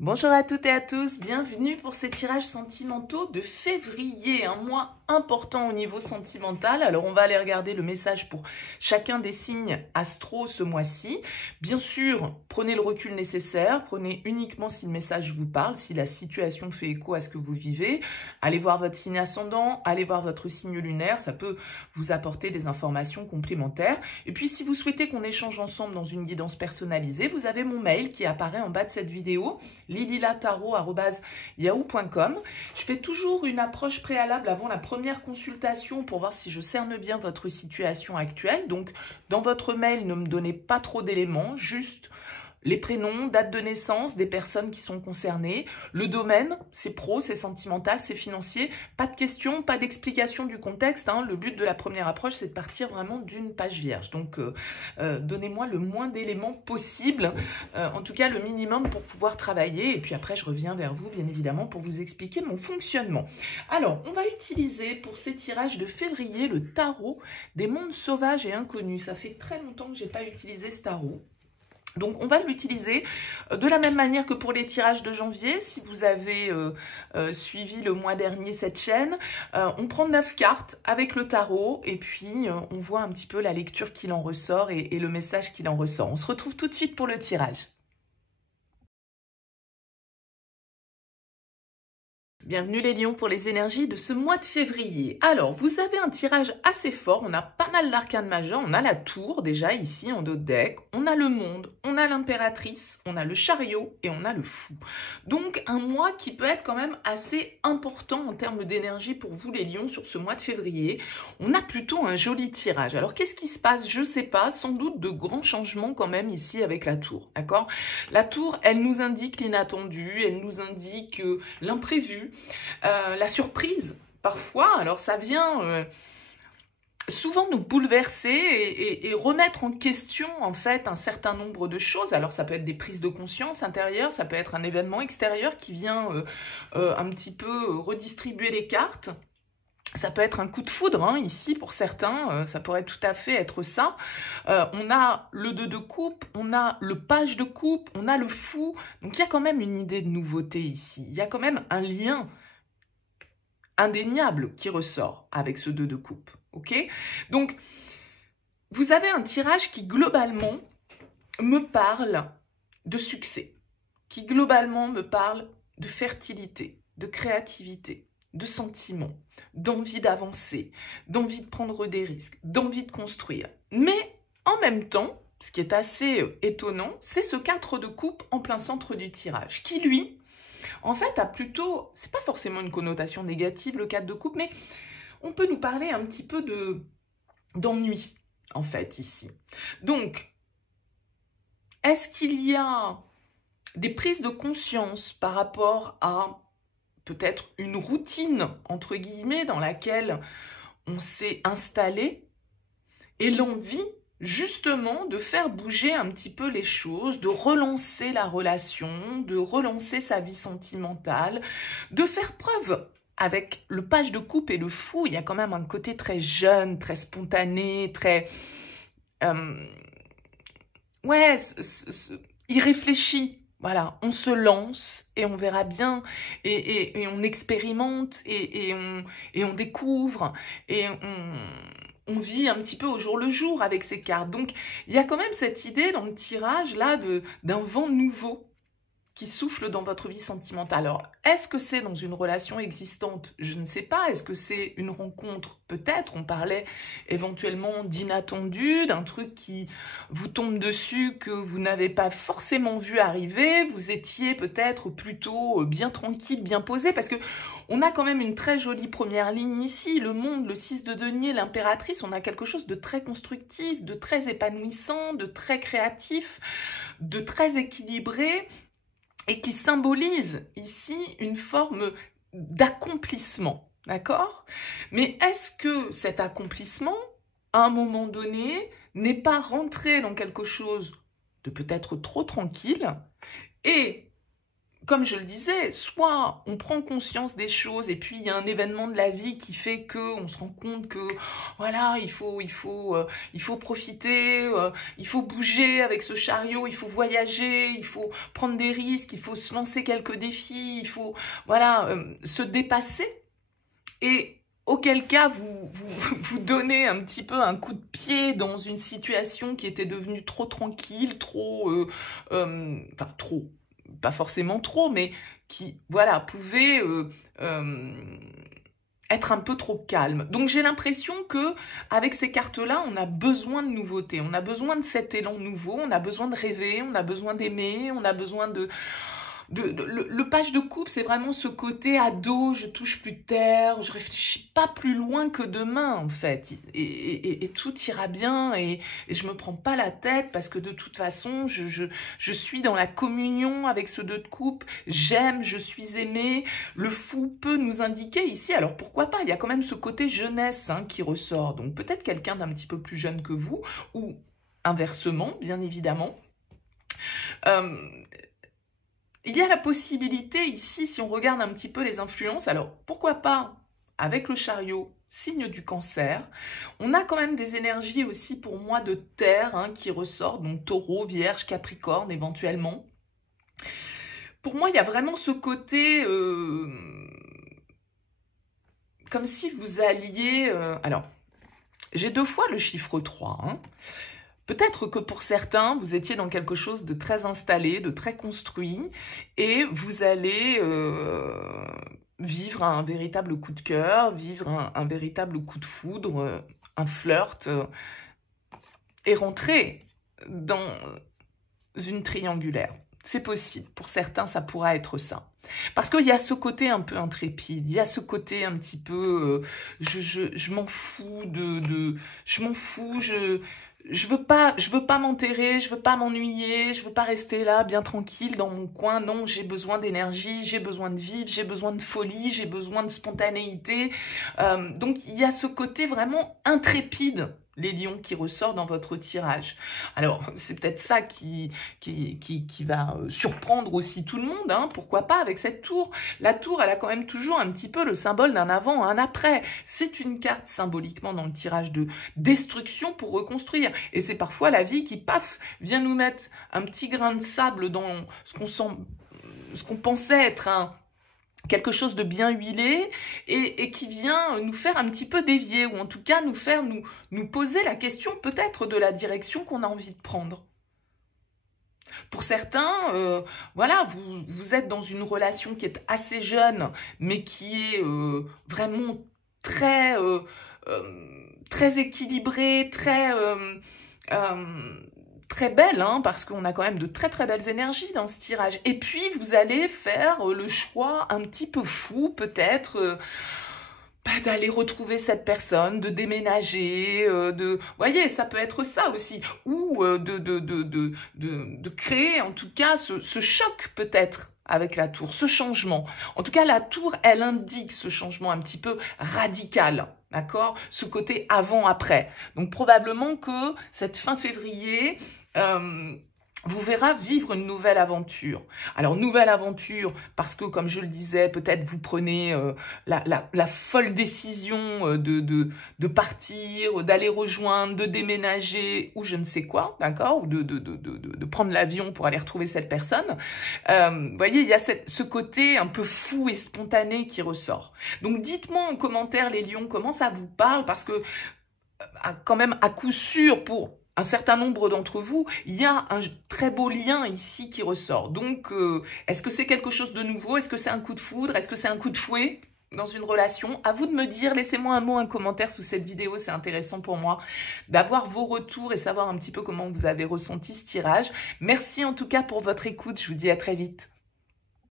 Bonjour à toutes et à tous, bienvenue pour ces tirages sentimentaux de février, un mois important au niveau sentimental. Alors on va aller regarder le message pour chacun des signes astro ce mois-ci. Bien sûr, prenez le recul nécessaire, prenez uniquement si le message vous parle, si la situation fait écho à ce que vous vivez. Allez voir votre signe ascendant, allez voir votre signe lunaire, ça peut vous apporter des informations complémentaires. Et puis si vous souhaitez qu'on échange ensemble dans une guidance personnalisée, vous avez mon mail qui apparaît en bas de cette vidéo, lililataro@yahoo.com. Je fais toujours une approche préalable avant la première consultation pour voir si je cerne bien votre situation actuelle. Donc, dans votre mail, ne me donnez pas trop d'éléments, juste les prénoms, date de naissance des personnes qui sont concernées, le domaine, c'est pro, c'est sentimental, c'est financier, pas de questions, pas d'explication du contexte. Le but de la première approche, c'est de partir vraiment d'une page vierge. Donc, donnez-moi le moins d'éléments possible, en tout cas le minimum pour pouvoir travailler. Et puis après, je reviens vers vous, bien évidemment, pour vous expliquer mon fonctionnement. Alors, on va utiliser pour ces tirages de février le tarot des mondes sauvages et inconnus. Ça fait très longtemps que je n'ai pas utilisé ce tarot. Donc, on va l'utiliser de la même manière que pour les tirages de janvier. Si vous avez suivi le mois dernier cette chaîne, on prend 9 cartes avec le tarot et puis on voit un petit peu la lecture qu'il en ressort et le message qu'il en ressort. On se retrouve tout de suite pour le tirage. Bienvenue les lions pour les énergies de ce mois de février. Alors, vous avez un tirage assez fort, on a pas mal d'arcanes majeures, on a la tour déjà ici en dos de deck, on a le monde, on a l'impératrice, on a le chariot et on a le fou. Donc un mois qui peut être quand même assez important en termes d'énergie pour vous les lions sur ce mois de février. On a plutôt un joli tirage. Alors qu'est-ce qui se passe? Je sais pas, sans doute de grands changements quand même ici avec la tour, d'accord? La tour, elle nous indique l'inattendu, elle nous indique l'imprévu, la surprise parfois. Alors ça vient souvent nous bouleverser et remettre en question en fait un certain nombre de choses. Alors ça peut être des prises de conscience intérieures, ça peut être un événement extérieur qui vient un petit peu redistribuer les cartes. Ça peut être un coup de foudre, ici, pour certains, ça pourrait tout à fait être ça. On a le 2 de coupe, on a le page de coupe, on a le fou. Donc, il y a quand même une idée de nouveauté ici. Il y a quand même un lien indéniable qui ressort avec ce 2 de coupe, ok? Donc, vous avez un tirage qui, globalement, me parle de succès, qui, globalement, me parle de fertilité, de créativité, de sentiments, d'envie d'avancer, d'envie de prendre des risques, d'envie de construire. Mais en même temps, ce qui est assez étonnant, c'est ce 4 de coupe en plein centre du tirage, qui lui, en fait, a plutôt, c'est pas forcément une connotation négative le 4 de coupe, mais on peut nous parler un petit peu d'ennui, en fait, ici. Donc, est-ce qu'il y a des prises de conscience par rapport à peut-être une routine, entre guillemets, dans laquelle on s'est installé, et l'envie, justement, de faire bouger un petit peu les choses, de relancer la relation, de relancer sa vie sentimentale, de faire preuve. Avec le page de coupe et le fou, il y a quand même un côté très jeune, très spontané, très... irréfléchi. Voilà, on se lance et on verra bien et on expérimente et on découvre et on vit un petit peu au jour le jour avec ces cartes. Donc, il y a quand même cette idée dans le tirage là d'un vent nouveau qui souffle dans votre vie sentimentale. Alors, est-ce que c'est dans une relation existante? Je ne sais pas. Est-ce que c'est une rencontre? Peut-être. On parlait éventuellement d'inattendu, d'un truc qui vous tombe dessus que vous n'avez pas forcément vu arriver. Vous étiez peut-être plutôt bien tranquille, bien posé, parce que on a quand même une très jolie première ligne ici. Le monde, le 6 de denier, l'impératrice, on a quelque chose de très constructif, de très épanouissant, de très créatif, de très équilibré, et qui symbolise ici une forme d'accomplissement, d'accord? Mais est-ce que cet accomplissement, à un moment donné, n'est pas rentré dans quelque chose de peut-être trop tranquille et comme je le disais, soit on prend conscience des choses et puis il y a un événement de la vie qui fait que on se rend compte que voilà, il faut profiter, il faut bouger avec ce chariot, il faut voyager, il faut prendre des risques, il faut se lancer quelques défis, il faut voilà, se dépasser. Et auquel cas vous donnez un petit peu un coup de pied dans une situation qui était devenue trop tranquille, trop pas forcément trop, mais qui, voilà, pouvait être un peu trop calme. Donc j'ai l'impression que avec ces cartes-là, on a besoin de nouveautés, on a besoin de cet élan nouveau, on a besoin de rêver, on a besoin d'aimer, on a besoin le page de coupe, c'est vraiment ce côté ado, je touche plus terre, je réfléchis pas plus loin que demain en fait, et tout ira bien, et je me prends pas la tête parce que de toute façon, je suis dans la communion avec ce 2 de coupe, j'aime, je suis aimé. Le fou peut nous indiquer ici, alors pourquoi pas, il y a quand même ce côté jeunesse hein, qui ressort, donc peut-être quelqu'un d'un petit peu plus jeune que vous, ou inversement, bien évidemment. Il y a la possibilité ici, si on regarde un petit peu les influences, alors pourquoi pas avec le chariot, signe du cancer. On a quand même des énergies aussi pour moi de terre hein, qui ressortent, donc taureau, vierge, capricorne éventuellement. Pour moi, il y a vraiment ce côté, comme si vous alliez... alors, j'ai 2 fois le chiffre 3, hein. Peut-être que pour certains, vous étiez dans quelque chose de très installé, de très construit, et vous allez vivre un véritable coup de cœur, vivre un véritable coup de foudre, un flirt, et rentrer dans une triangulaire. C'est possible. Pour certains, ça pourra être ça. Parce qu'il y a ce côté un peu intrépide, il y a ce côté un petit peu je m'en fous je m'en fous, je veux pas m'enterrer, je veux pas m'ennuyer, je veux pas rester là bien tranquille dans mon coin. Non, j'ai besoin d'énergie, j'ai besoin de vivre, j'ai besoin de folie, j'ai besoin de spontanéité. Donc il y a ce côté vraiment intrépide, les lions, qui ressort dans votre tirage. Alors, c'est peut-être ça qui va surprendre aussi tout le monde, hein, pourquoi pas avec cette tour. La tour, elle a quand même toujours un petit peu le symbole d'un avant, un après. C'est une carte symboliquement dans le tirage de destruction pour reconstruire. Et c'est parfois la vie qui, paf, vient nous mettre un petit grain de sable dans ce qu'on pensait être quelque chose de bien huilé et qui vient nous faire un petit peu dévier, ou en tout cas nous faire nous poser la question peut-être de la direction qu'on a envie de prendre. Pour certains, voilà, vous êtes dans une relation qui est assez jeune, mais qui est vraiment très, très équilibrée, très belle, hein, parce qu'on a quand même de très très belles énergies dans ce tirage. Et puis vous allez faire le choix un petit peu fou peut-être d'aller retrouver cette personne, de déménager, vous voyez, ça peut être ça aussi, ou de créer en tout cas ce choc peut-être avec la tour, ce changement. En tout cas, la tour, elle indique ce changement un petit peu radical, d'accord? Ce côté avant-après. Donc probablement que cette fin février vous verra vivre une nouvelle aventure. Alors, nouvelle aventure, parce que, comme je le disais, peut-être vous prenez la folle décision de partir, d'aller rejoindre, de déménager, ou je ne sais quoi, d'accord, ou de prendre l'avion pour aller retrouver cette personne. Vous voyez, il y a ce côté un peu fou et spontané qui ressort. Donc, dites-moi en commentaire, les lions, comment ça vous parle, parce que, quand même, à coup sûr, pour un certain nombre d'entre vous, il y a un très beau lien ici qui ressort. Donc, est-ce que c'est quelque chose de nouveau? Est-ce que c'est un coup de foudre? Est-ce que c'est un coup de fouet dans une relation? À vous de me dire, laissez-moi un mot, un commentaire sous cette vidéo, c'est intéressant pour moi d'avoir vos retours et savoir un petit peu comment vous avez ressenti ce tirage. Merci en tout cas pour votre écoute, je vous dis à très vite.